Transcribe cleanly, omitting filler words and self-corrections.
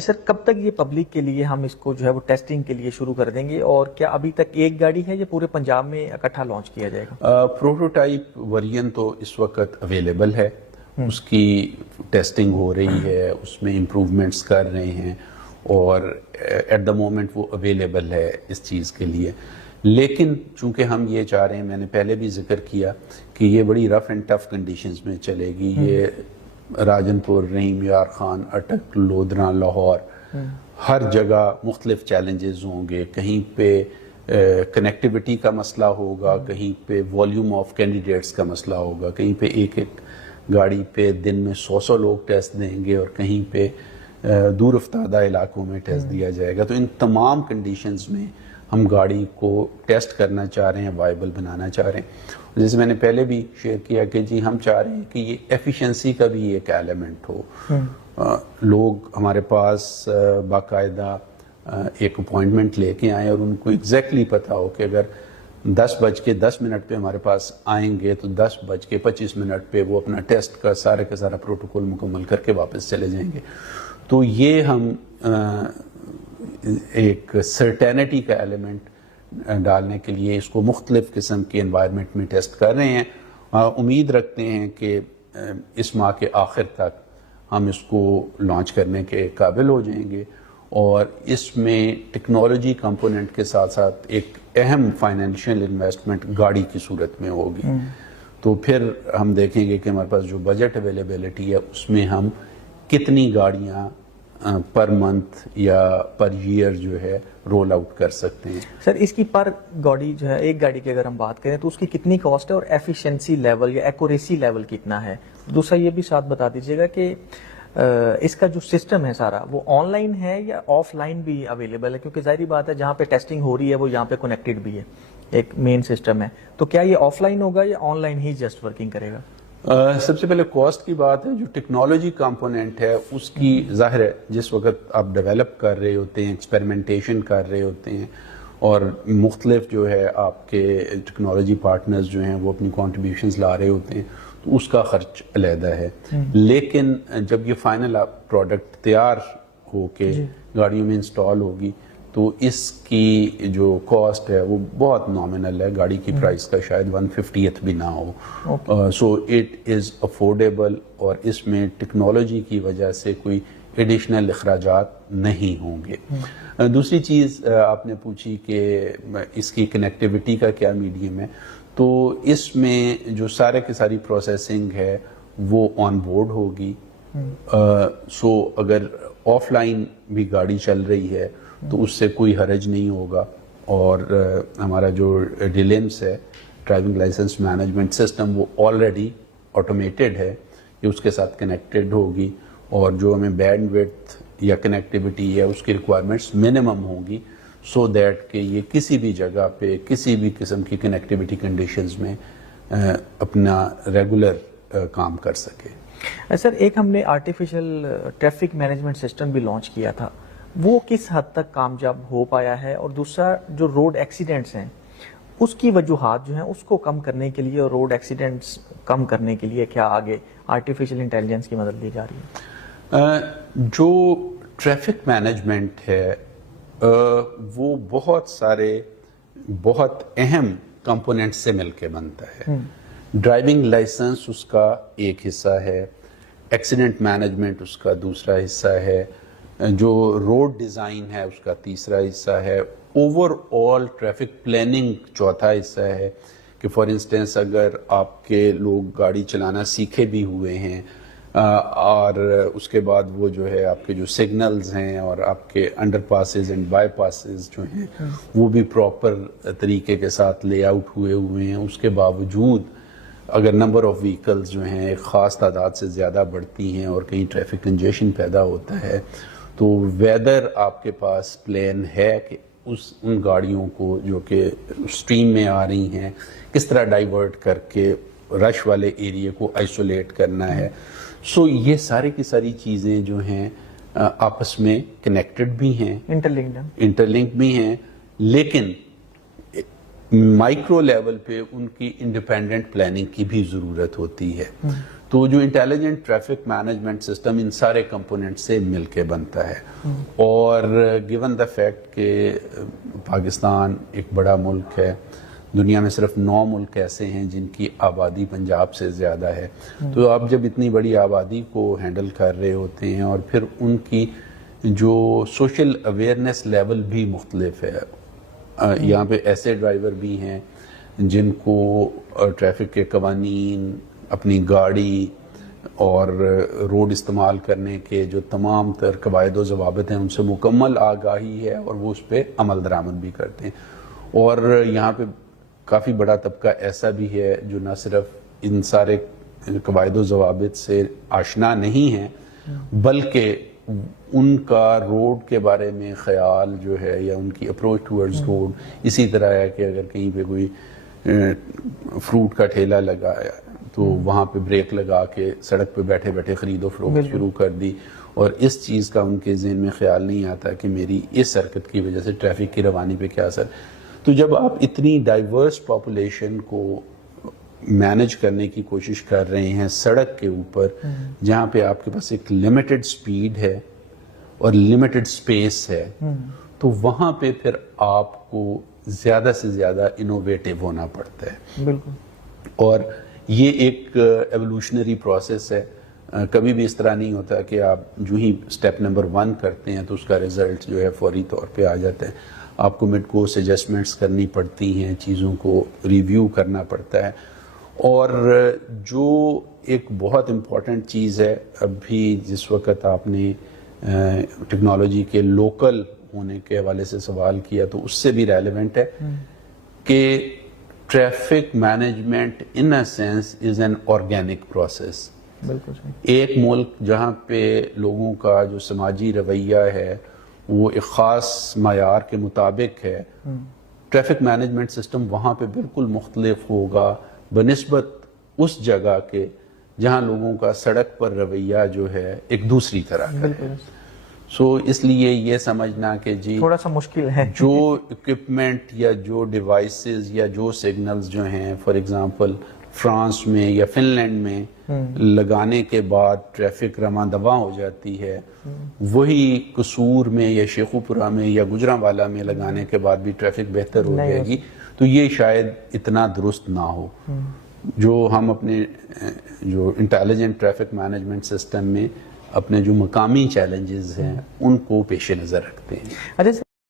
سر کب تک یہ پبلک کے لیے ہم اس کو جو ہے وہ ٹیسٹنگ کے لیے شروع کر دیں گے، اور کیا ابھی تک ایک گاڑی ہے یا پورے پنجاب میں اکٹھا لانچ کیا جائے گا؟ پروٹوٹائپ ورژن تو اس وقت اویلیبل ہے، اس کی ٹیسٹنگ ہو رہی ہے، اس میں امپروومنٹس کر رہے ہیں، اور ایٹ دا مومنٹ وہ اویلیبل ہے اس چیز کے لیے. لیکن چونکہ ہم یہ چاہ رہے ہیں، میں نے پہلے بھی ذکر کیا کہ یہ بڑی رف اینڈ ٹف کنڈیشنز میں چلے گی. یہ راجن پور، رحیم یار خان، اٹک، لودھراں، لاہور، ہر جگہ مختلف چیلنجز ہوں گے. کہیں پہ کنیکٹیوٹی کا مسئلہ ہوگا، کہیں پہ والیوم آف کینڈیڈیٹس کا مسئلہ ہوگا، کہیں پہ ایک گاڑی پہ دن میں 100 لوگ ٹیسٹ دیں گے، اور کہیں پہ دور افتادہ علاقوں میں ٹیسٹ دیا جائے گا. تو ان تمام کنڈیشنز میں ہم گاڑی کو ٹیسٹ کرنا چاہ رہے ہیں، وائبل بنانا چاہ رہے ہیں. جیسے میں نے پہلے بھی شیئر کیا کہ جی ہم چاہ رہے ہیں کہ یہ ایفیشنسی کا بھی ایک ایلیمنٹ ہو. لوگ ہمارے پاس باقاعدہ ایک اپوائنٹمنٹ لے کے آئیں، اور ان کو ایگزیکٹلی پتہ ہو کہ اگر 10:10 پہ ہمارے پاس آئیں گے تو 10:25 پہ وہ اپنا ٹیسٹ کا سارا پروٹوکول مکمل کر کے واپس چلے جائیں گے. تو یہ ہم ایک سرٹینٹی کا ایلیمنٹ ڈالنے کے لیے اس کو مختلف قسم کے انوائرمنٹ میں ٹیسٹ کر رہے ہیں. امید رکھتے ہیں کہ اس ماہ کے آخر تک ہم اس کو لانچ کرنے کے قابل ہو جائیں گے، اور اس میں ٹیکنالوجی کمپوننٹ کے ساتھ ساتھ ایک اہم فائنینشیل انویسٹمنٹ گاڑی کی صورت میں ہوگی. تو پھر ہم دیکھیں گے کہ ہمارے پاس جو بجٹ اویلیبلٹی ہے اس میں ہم کتنی گاڑیاں پر منتھ یا پر ایئر جو ہے رول آؤٹ کر سکتے ہیں. سر اس کی پر گاڑی جو ہے، ایک گاڑی کی اگر ہم بات کریں تو اس کی کتنی کاسٹ ہے، اور ایفیشنسی لیول یا ایکوریسی لیول کتنا ہے؟ دوسرا یہ بھی ساتھ بتا دیجیے گا کہ اس کا جو سسٹم ہے سارا وہ آن لائن ہے یا آف لائن بھی اویلیبل ہے؟ کیونکہ ظاہری بات ہے جہاں پہ ٹیسٹنگ ہو رہی ہے وہ یہاں پہ کنیکٹڈ بھی ہے، ایک مین سسٹم ہے. تو کیا یہ آف لائن ہوگا یا on line he just working کرے گا؟ سب سے پہلے کاسٹ کی بات ہے. جو ٹیکنالوجی کمپوننٹ ہے اس کی ظاہر ہے جس وقت آپ ڈیولپ کر رہے ہوتے ہیں، ایکسپیریمنٹیشن کر رہے ہوتے ہیں، اور مختلف جو ہے آپ کے ٹیکنالوجی پارٹنرز جو ہیں وہ اپنی کنٹریبیوشنز لا رہے ہوتے ہیں، تو اس کا خرچ علیحدہ ہے. لیکن جب یہ فائنل پروڈکٹ تیار ہو کے گاڑیوں میں انسٹال ہوگی تو اس کی جو کاسٹ ہے وہ بہت نامنل ہے. گاڑی کی پرائس کا شاید 1/50 بھی نہ ہو. سو اٹ از افورڈیبل، اور اس میں ٹیکنالوجی کی وجہ سے کوئی ایڈیشنل اخراجات نہیں ہوں گے. دوسری چیز آپ نے پوچھی کہ اس کی کنیکٹیوٹی کا کیا میڈیم ہے. تو اس میں جو ساری پروسیسنگ ہے وہ آن بورڈ ہوگی. سو اگر آف لائن بھی گاڑی چل رہی ہے تو اس سے کوئی حرج نہیں ہوگا. اور ہمارا جو ڈیلمس ہے، ڈرائیونگ لائسنس مینجمنٹ سسٹم، وہ آلریڈی آٹومیٹڈ ہے، یہ اس کے ساتھ کنیکٹڈ ہوگی. اور جو ہمیں بینڈ وڈتھ یا کنیکٹیوٹی ہے اس کی ریکوائرمنٹس منیمم ہوں گی، سو دیٹ کہ یہ کسی بھی جگہ پہ کسی بھی قسم کی کنیکٹیوٹی کنڈیشنز میں اپنا ریگولر کام کر سکے. سر ایک ہم نے آرٹیفیشل ٹریفک مینجمنٹ سسٹم بھی لانچ کیا تھا، وہ کس حد تک کامیاب ہو پایا ہے؟ اور دوسرا جو روڈ ایکسیڈنٹس ہیں اس کی وجوہات جو ہیں اس کو کم کرنے کے لیے اور روڈ ایکسیڈنٹس کم کرنے کے لیے کیا آگے آرٹیفیشل انٹیلیجنس کی مدد لی جا رہی ہے؟ جو ٹریفک مینجمنٹ ہے وہ بہت سارے بہت اہم کمپوننٹ سے مل کے بنتا ہے. ڈرائیونگ لائسنس اس کا ایک حصہ ہے، ایکسیڈنٹ مینجمنٹ اس کا دوسرا حصہ ہے، جو روڈ ڈیزائن ہے اس کا تیسرا حصہ ہے، اوور آل ٹریفک پلاننگ چوتھا حصہ ہے. کہ فار انسٹنس اگر آپ کے لوگ گاڑی چلانا سیکھے بھی ہوئے ہیں اور اس کے بعد وہ جو ہے آپ کے جو سگنلز ہیں اور آپ کے under passes and by passes جو ہیں وہ بھی پراپر طریقے کے ساتھ لے آؤٹ ہوئے ہیں، اس کے باوجود اگر نمبر آف وہیکلز جو ہیں ایک خاص تعداد سے زیادہ بڑھتی ہیں اور کہیں ٹریفک کنجیشن پیدا ہوتا ہے، تو ویدر آپ کے پاس پلان ہے کہ ان گاڑیوں کو جو کہ اسٹریم میں آ رہی ہیں کس طرح ڈائیورٹ کر کے رش والے ایریے کو آئسولیٹ کرنا ہے. سو یہ ساری کی ساری چیزیں جو ہیں آپس میں کنیکٹڈ بھی ہیں، انٹرلنک بھی ہیں، لیکن مائکرو لیول پہ ان کی انڈیپینڈنٹ پلاننگ کی بھی ضرورت ہوتی ہے. تو جو انٹیلیجنٹ ٹریفک مینجمنٹ سسٹم ان سارے کمپوننٹ سے مل کے بنتا ہے. اور گیون دا فیکٹ کہ پاکستان ایک بڑا ملک ہے, دنیا میں صرف 9 ملک ایسے ہیں جن کی آبادی پنجاب سے زیادہ ہے, تو آپ جب اتنی بڑی آبادی کو ہینڈل کر رہے ہوتے ہیں اور پھر ان کی جو سوشل اویئرنیس لیول بھی مختلف ہے. یہاں پہ ایسے ڈرائیور بھی ہیں جن کو ٹریفک کے قوانین, اپنی گاڑی اور روڈ استعمال کرنے کے جو تمام تر قواعد و ضوابط ہیں ان سے مکمل آگاہی ہے اور وہ اس پہ عمل درآمد بھی کرتے ہیں. اور یہاں پہ کافی بڑا طبقہ ایسا بھی ہے جو نہ صرف ان سارے قواعد و ضوابط سے آشنا نہیں ہیں بلکہ ان کا روڈ کے بارے میں خیال جو ہے یا ان کی اپروچ ٹورڈز روڈ اسی طرح ہے کہ اگر کہیں پہ کوئی فروٹ کا ٹھیلا لگا ہے تو وہاں پہ بریک لگا کے سڑک پہ بیٹھے بیٹھے خرید و فروخت شروع کر دی, اور اس چیز کا ان کے ذہن میں خیال نہیں آتا کہ میری اس حرکت کی وجہ سے ٹریفک کی روانی پہ کیا اثر. تو جب آپ اتنی ڈائیورس پاپولیشن کو مینج کرنے کی کوشش کر رہے ہیں سڑک کے اوپر, جہاں پہ آپ کے پاس ایک لمیٹڈ سپیڈ ہے اور لمیٹڈ سپیس ہے, تو وہاں پہ پھر آپ کو زیادہ سے زیادہ انوویٹو ہونا پڑتا ہے. بالکل. اور یہ ایک ایوولوشنری پروسیس ہے. کبھی بھی اس طرح نہیں ہوتا کہ آپ جو ہی سٹیپ نمبر 1 کرتے ہیں تو اس کا رزلٹ جو ہے فوری طور پہ آ جاتا ہے. آپ کو مڈ کورس ایڈجسٹمنٹس کرنی پڑتی ہیں, چیزوں کو ریویو کرنا پڑتا ہے. اور جو ایک بہت امپورٹنٹ چیز ہے, ابھی جس وقت آپ نے ٹیکنالوجی کے لوکل ہونے کے حوالے سے سوال کیا تو اس سے بھی ریلیونٹ ہے کہ traffic management in a sense is an organic process. بالکل. ایک ملک جہاں پہ لوگوں کا جو سماجی رویہ ہے وہ ایک خاص معیار کے مطابق ہے, ٹریفک مینجمنٹ سسٹم وہاں پہ بالکل مختلف ہوگا بنسبت اس جگہ کے جہاں لوگوں کا سڑک پر رویہ جو ہے ایک دوسری طرح کا ہے. سو اس لیے یہ سمجھنا کہ جی تھوڑا سا مشکل ہے جو اکوپمنٹ یا جو ڈیوائسز یا جو سگنلز جو ہیں فار ایگزامپل فرانس میں یا فن لینڈ میں لگانے کے بعد ٹریفک رواں دواں ہو جاتی ہے, وہی قصور میں یا شیخوپورہ میں یا گجرانوالہ میں لگانے کے بعد بھی ٹریفک بہتر ہو جائے گی, تو یہ شاید اتنا درست نہ ہو. جو ہم اپنے جو انٹیلیجنٹ ٹریفک مینجمنٹ سسٹم میں اپنے جو مقامی چیلنجز ہیں ان کو پیش نظر رکھتے ہیں. اچھا